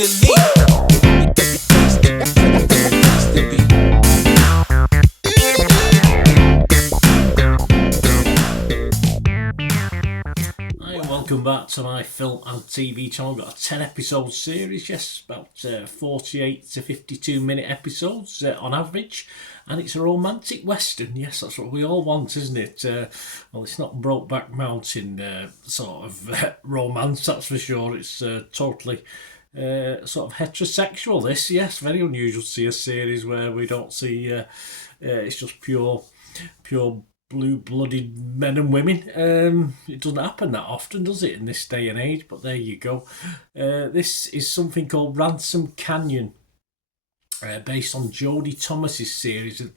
Welcome back to my film and TV channel. I've got a 10 episode series, yes, about 48 to 52 minute episodes on average, and it's a romantic western. Yes, that's what we all want, isn't it? Well, it's not Brokeback Mountain sort of romance, that's for sure. It's totally sort of heterosexual, this, yes. Very unusual to see a series where we don't see it's just pure blue-blooded men and women. It doesn't happen that often, does it, in this day and age? But there you go. This is something called Ransom Canyon, based on Jodie Thomas's series of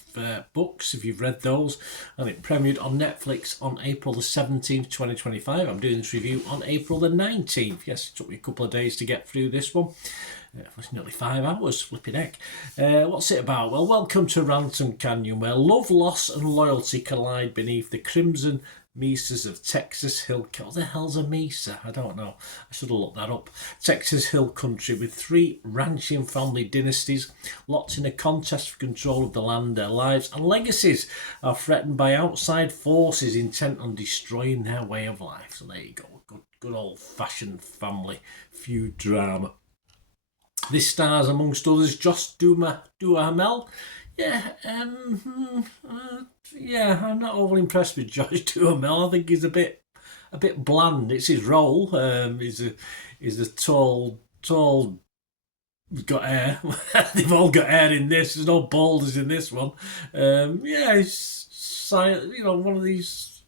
books, if you've read those, and it premiered on Netflix on April the 17th, 2025. I'm doing this review on April the 19th. Yes, it took me a couple of days to get through this one. It was nearly 5 hours, flipping heck. What's it about? Well, welcome to Ransom Canyon, where love, loss and loyalty collide beneath the crimson mesas of Texas Hill. What the hell's a mesa? I don't know. I should have looked that up. Texas Hill Country, with 3 ranching family dynasties locked in a contest for control of the land. Their lives and legacies are threatened by outside forces intent on destroying their way of life. So there you go. Good old-fashioned family feud drama. This stars, amongst others, Josh Duhamel. Yeah, I'm not overly impressed with Josh Duhamel. I think he's a bit bland. It's his role. He's a tall. He's got hair. They've all got hair in this. There's no balders in this one. He's one of these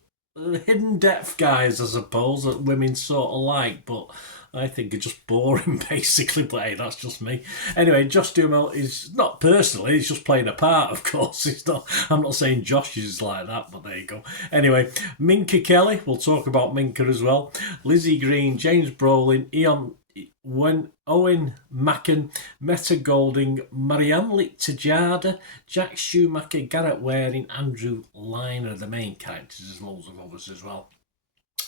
hidden depth guys, I suppose, that women sort of like, but I think are just boring, basically. But hey, that's just me. Anyway, Josh Duhamel is not personally, he's just playing a part, of course. He's not. I'm not saying Josh is like that, but there you go. Anyway, Minka Kelly, we'll talk about Minka as well. Lizzie Green, James Brolin, Owen Macken, Meta Golding, Marianne Tejada, Jack Schumacher, Garrett Waring, Andrew Liner, the main characters. There's loads of others as well.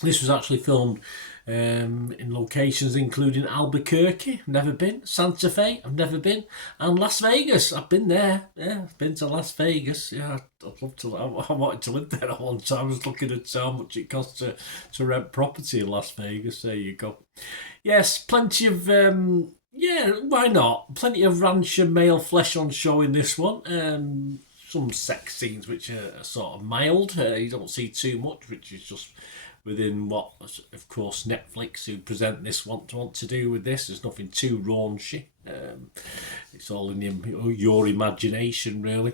This was actually filmed in locations including Albuquerque, never been, Santa Fe, I've never been, and Las Vegas, I've been there. Yeah, I've been to Las Vegas. Yeah, I'd love to. I wanted to live there at one time. I was looking at how much it costs to rent property in Las Vegas. There you go. Yes, plenty of why not? Plenty of rancher male flesh on show in this one. Some sex scenes which are sort of mild. You don't see too much, which is just within what, of course, Netflix, who present this, want to do with this. There's nothing too raunchy. It's all in your imagination, really.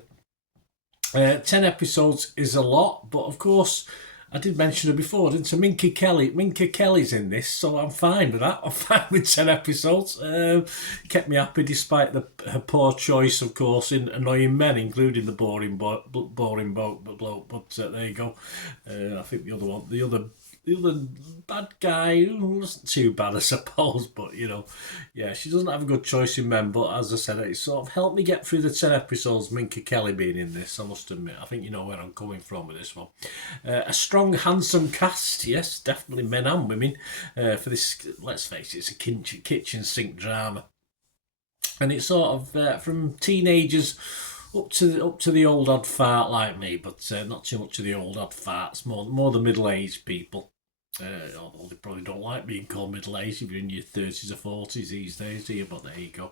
10 episodes is a lot, but of course, I did mention her before, didn't I? Minka Kelly's in this, so I'm fine with that. I'm fine with 10 episodes. Kept me happy despite her poor choice, of course, in annoying men, including the boring bloke. But there you go. I think the other bad guy wasn't too bad, I suppose, but she doesn't have a good choice in men. But as I said, it sort of helped me get through the 10 episodes. Minka Kelly being in this, I must admit. I think you know where I'm coming from with this one. A strong, handsome cast, yes, definitely men and women for this. Let's face it, it's a kitchen sink drama, and it's sort of from teenagers up to the old odd fart like me, but not too much of the old odd farts. More the middle-aged people. Although they probably don't like being called middle-aged if you're in your 30s or 40s these days, do you? But there you go.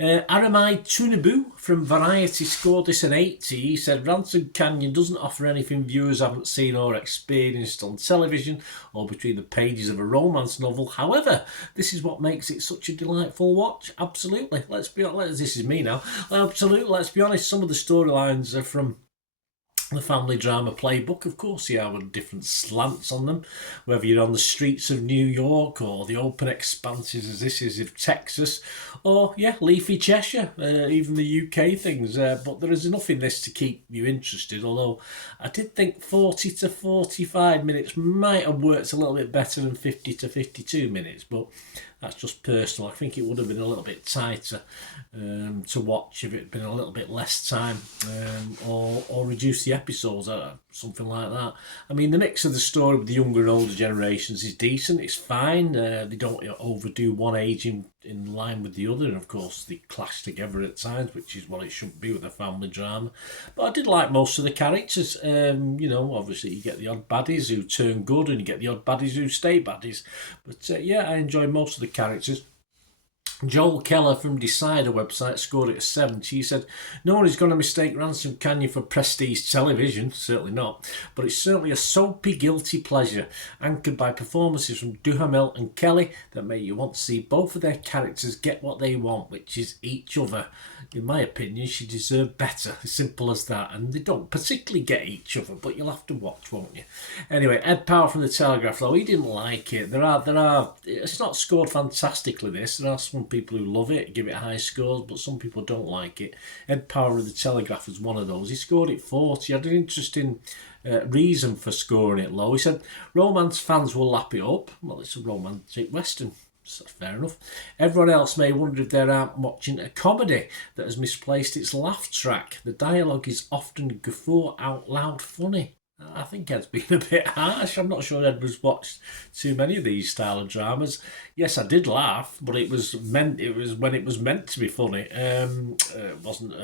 Aramai Tunibu from Variety scored this an 80. He said, Ransom Canyon doesn't offer anything viewers haven't seen or experienced on television or between the pages of a romance novel. However, this is what makes it such a delightful watch. Absolutely. This is me now. Absolutely. Let's be honest, some of the storylines are from the family drama playbook, of course, with different slants on them, whether you're on the streets of New York or the open expanses as this is of Texas, or leafy Cheshire, even the UK things, but there is enough in this to keep you interested, although I did think 40 to 45 minutes might have worked a little bit better than 50 to 52 minutes, but that's just personal. I think it would have been a little bit tighter to watch if it had been a little bit less time, or reduce the episodes. something like that. I mean, the mix of the story with the younger and older generations is decent. It's fine. They don't overdo one age in line with the other, and of course they clash together at times, which is what it should be with a family drama. But I did like most of the characters. Obviously you get the odd baddies who turn good, and you get the odd baddies who stay baddies. But I enjoy most of the characters. Joel Keller from Decider website scored it a 70. He said, "No one is going to mistake Ransom Canyon for prestige television, certainly not, but it's certainly a soapy guilty pleasure, anchored by performances from Duhamel and Kelly that make you want to see both of their characters get what they want, which is each other. In my opinion, she deserved better, as simple as that, and they don't particularly get each other, but you'll have to watch, won't you?" Anyway, Ed Power from the Telegraph, though, he didn't like it. It's not scored fantastically, this. There are some people who love it, give it high scores, but some people don't like it. Ed Power of the Telegraph was one of those. He scored it 40. He had an interesting reason for scoring it low. He said, "Romance fans will lap it up." Well, it's a romantic western. So that's fair enough. "Everyone else may wonder if they're out watching a comedy that has misplaced its laugh track. The dialogue is often guffaw out loud funny." I think Ed's been a bit harsh. I'm not sure Ed was watched too many of these style of dramas. Yes, I did laugh, but it was when it was meant to be funny. It wasn't.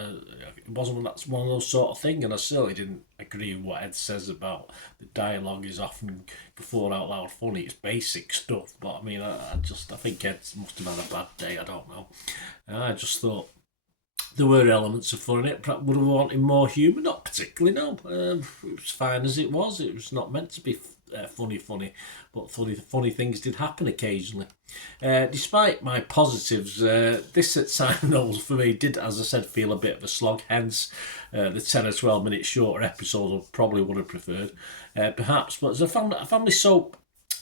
That's one of those sort of thing. And I certainly didn't agree with what Ed says about the dialogue is often before out loud funny. It's basic stuff, but I mean, I think Ed must have had a bad day. I don't know. I just thought there were elements of fun in it. Perhaps would have wanted more humour. Not particularly, no. It was fine as it was. It was not meant to be funny, but funny things did happen occasionally. Despite my positives, this at Signals for me did, as I said, feel a bit of a slog. Hence, the 10 or 12 minute shorter episode I probably would have preferred, perhaps. But as a family soap,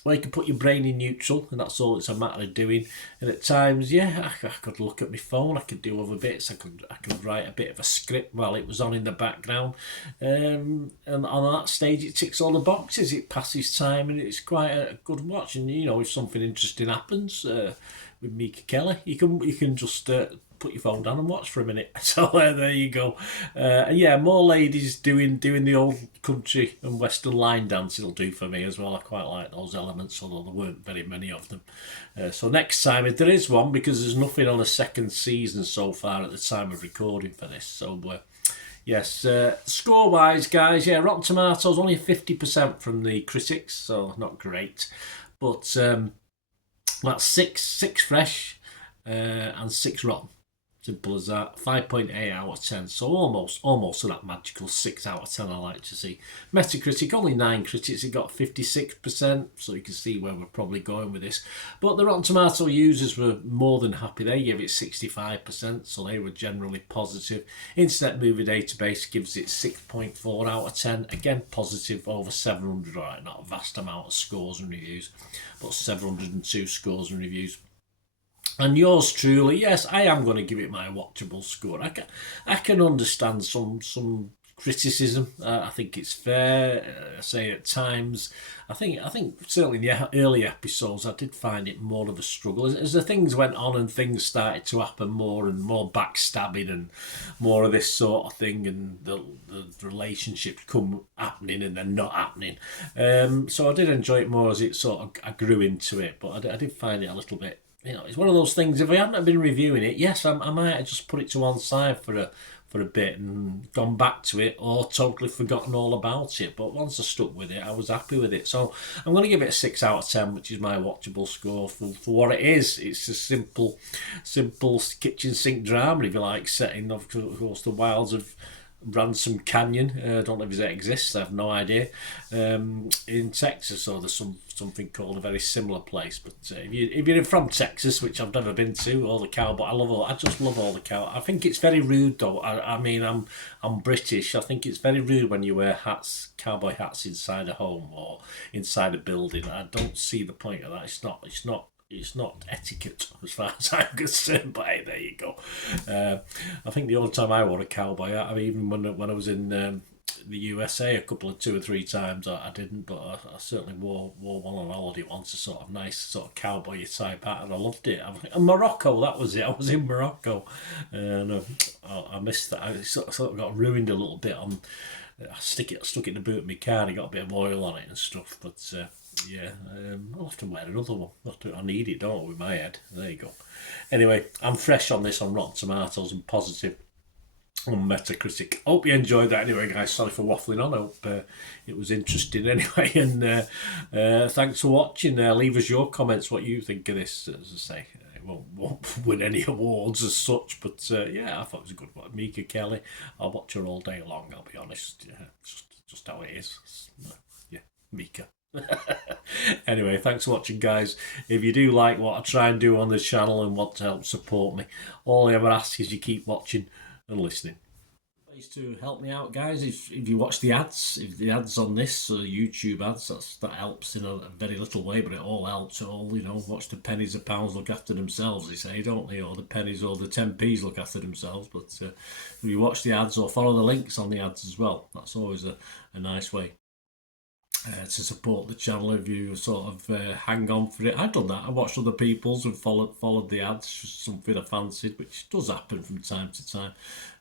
where you can put your brain in neutral, and that's all it's a matter of doing. And at times, I could look at my phone, I could do other bits, I could write a bit of a script while it was on in the background. And on that stage, it ticks all the boxes. It passes time, and it's quite a good watch. And if something interesting happens with Mika Kelly, you can just put your phone down and watch for a minute. So there you go. More ladies doing the old country and western line dance will do for me as well. I quite like those elements, although there weren't very many of them. So next time, if there is one, because there's nothing on a second season so far at the time of recording for this. So yes, score-wise, guys, Rotten Tomatoes only 50% from the critics, so not great. But that's six fresh and 6 rotten. Simple as that. 5.8 out of 10. So almost to that magical 6 out of 10 I like to see. Metacritic, only 9 critics. It got 56%. So you can see where we're probably going with this. But the Rotten Tomato users were more than happy. They gave it 65%. So they were generally positive. Internet Movie Database gives it 6.4 out of 10. Again, positive, over 700. All right, not a vast amount of scores and reviews, but 702 scores and reviews. And yours truly, yes, I am going to give it my watchable score. I can understand some criticism. I think it's fair. I say at times, I think certainly in the early episodes, I did find it more of a struggle. As the things went on and things started to happen more and more backstabbing and more of this sort of thing, and the relationships come happening and then not happening. So I did enjoy it more as it I grew into it, but I did find it a little bit. It's one of those things. If I hadn't been reviewing it, yes, I might have just put it to one side for a bit and gone back to it, or totally forgotten all about it. But once I stuck with it, I was happy with it. So I'm going to give it a 6 out of 10, which is my watchable score for what it is. It's a simple kitchen sink drama, if you like, setting of course the wilds of Ransom Canyon. I don't know if it exists. I have no idea. In Texas, or there's something called a very similar place. But if you're from Texas, which I've never been to, all the cowboy, I just love all the cowboy. I think it's very rude though. I mean, I'm British. I think it's very rude when you wear cowboy hats inside a home or inside a building. I don't see the point of that. It's not etiquette as far as I'm concerned, but hey, there you go. I think the only time I wore a cowboy hat, I mean, even when I was in the USA two or three times, I didn't, but I certainly wore one on holiday once, a sort of nice sort of cowboy type hat, and I loved it. And Morocco, that was it. I was in Morocco, and I missed that. I sort of got ruined a little bit on I stuck it in the boot of my car and it got a bit of oil on it and stuff. But yeah, I'll have to wear another one. I need it, don't I, with my head. There you go. Anyway, I'm fresh on this on Rotten Tomatoes and positive on Metacritic. Hope you enjoyed that. Anyway, guys, sorry for waffling on. I hope it was interesting anyway. And thanks for watching. Leave us your comments, what you think of this. As I say, it won't win any awards as such, but yeah, I thought it was a good one. Mika Kelly, I'll watch her all day long, I'll be honest. Yeah, just how it is. Yeah, Mika. Anyway, thanks for watching, guys. If you do like what I try and do on this channel and want to help support me, all I ever ask is you keep watching and listening. Ways to help me out, guys, if you watch the ads, if the ads on this YouTube ads, that helps in a very little way, but it all helps. All, watch the pennies, the pounds look after themselves, they say, don't they? Or the pennies or the 10p's look after themselves. But if you watch the ads or follow the links on the ads as well, that's always a nice way to support the channel. If you sort of hang on for it. I've done that. I watched other people's and followed the ads, just something I fancied, which does happen from time to time.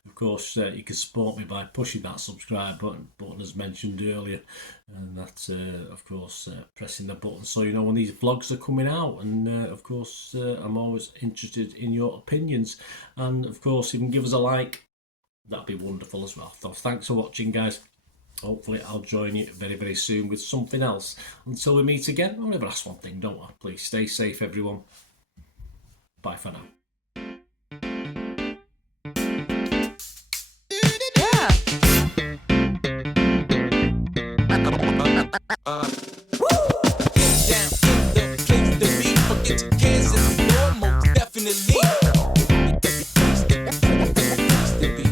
Of course, you can support me by pushing that subscribe button as mentioned earlier, and that's of course pressing the button so you know when these vlogs are coming out. And of course, I'm always interested in your opinions, and of course, if you can give us a like, that'd be wonderful as well. So thanks for watching, guys. Hopefully I'll join you very, very soon with something else. Until we meet again, I'll never ask one thing, don't I? Please stay safe, everyone. Bye for now. Down in the place to be. Forget your cares, it's normal, definitely. Place to be.